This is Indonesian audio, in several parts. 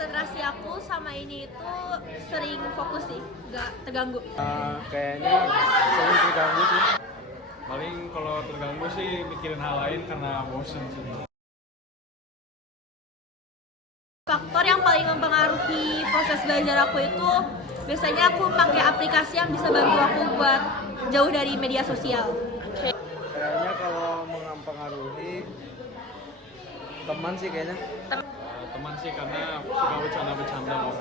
konsentrasi aku sama ini itu sering fokus sih, nggak terganggu. Kayaknya sering terganggu sih. Paling kalau terganggu sih mikirin hal lain karena bosen sih. Faktor yang paling mempengaruhi proses belajar aku itu biasanya aku pakai aplikasi yang bisa bantu aku buat jauh dari media sosial. Kayaknya kalau mempengaruhi teman sih kayaknya. Teman sih karena suka bercanda-bercanda loh.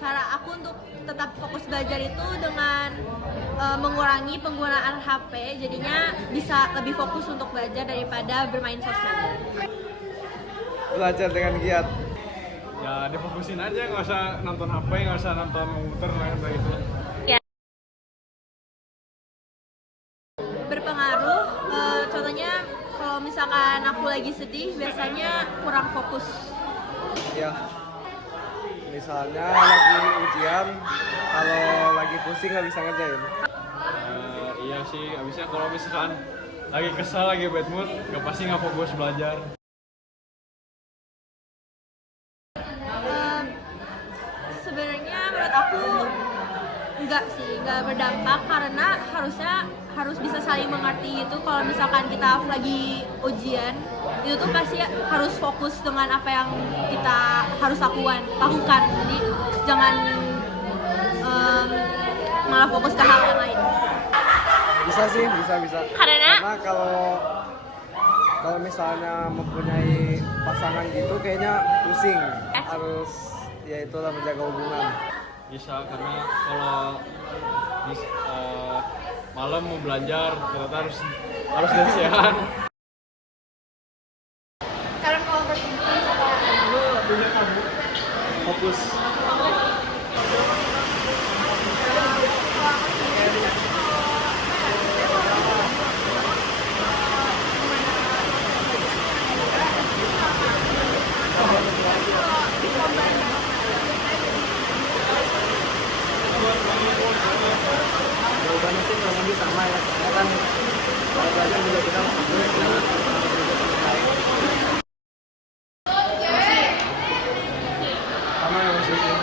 Cara aku untuk tetap fokus belajar itu dengan mengurangi penggunaan HP, jadinya bisa lebih fokus untuk belajar daripada bermain sosmed. Belajar dengan giat. Ya difokusin aja, nggak usah nonton HP, nggak usah nonton komputer kayak gitu. Berpengaruh, contohnya kalau misalkan aku lagi sedih biasanya kurang fokus. Ya, misalnya lagi ujian, kalau lagi pusing nggak bisa ngerjain. Iya sih, abisnya kalau misalkan lagi kesal, lagi bad mood, pasti nggak fokus belajar. Sebenarnya menurut aku enggak sih, enggak berdampak karena harus bisa saling mengerti gitu. Kalau misalkan kita lagi ujian, itu tuh pasti harus fokus dengan apa yang kita harus lakukan. Jadi jangan malah fokus ke hal yang lain. Bisa sih, bisa. Karena kalau misalnya mempunyai pasangan gitu kayaknya pusing. Harus ya itulah menjaga hubungan. Bisa karena kalau malam mau belajar ternyata harus latihan. Karena kalau berhenti Fokus. Jawabannya sih kurang lebih sama ya, karena kan kalau belajar juga kita fokus dengan lain. Sama ya maksudnya.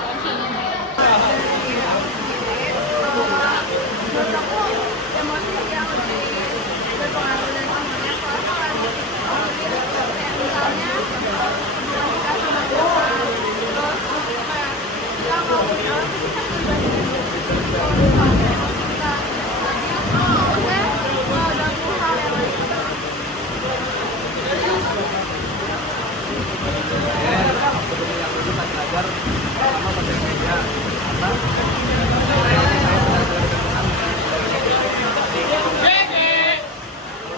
emosi yang lebih berpengaruh dari semuanya. Soalnya Belajar sama sosial media karena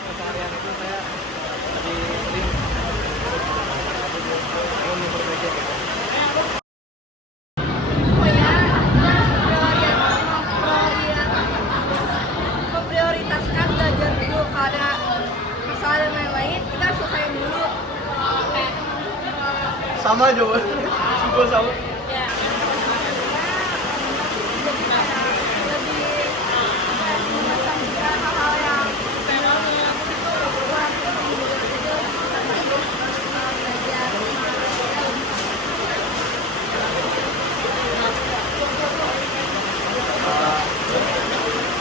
keseharian itu saya lebih sering memperbaiki gitu. memprioritaskan belajar dulu, karena masalah dan lain-lain kita selesaiin dulu. Sama jawaban, simpel sama. Jadi kayak lebih memasangkan hal-hal yang kurang penting gitu. Jadi belajar.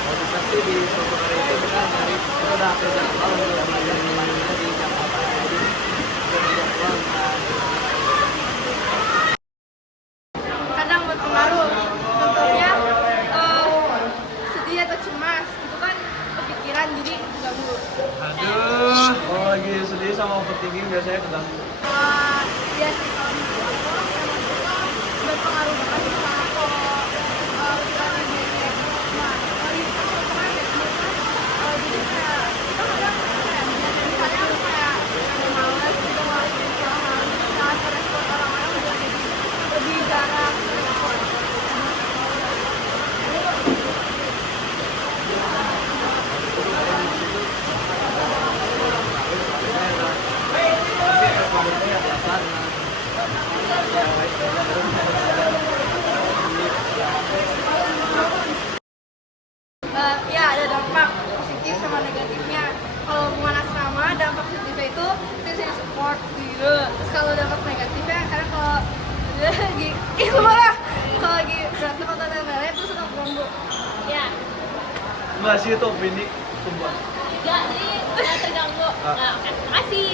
Kalau bisa sih di suatu hari itu kita udah kerja awal untuk belajar semuanya di jam apa jadi udah kerja awal. Kadang berpengaruh. Contohnya sedih atau cemas itu kan kepikiran, jadi ganggu. Aduh, kalau lagi sedih sama overthinking biasanya keganggu. Iya sih, kalau menurut aku berpengaruh banget sama aku. Kita lagi lagi kekurangan ya, jadi kayak kita kadang kayak misalnya kayak malas gitu ngelakuin hal-hal saat respon orang-orang juga jadi lebih jarang respon. support gitu. Terus kalau dapat negatifnya karena kalau lagi itu malah kalau lagi berantem atau lain-lain itu suka ganggu. Ya, Enggak sih itu opini sumpah. enggak, jadi nggak terganggu. Nah, oke, makasih.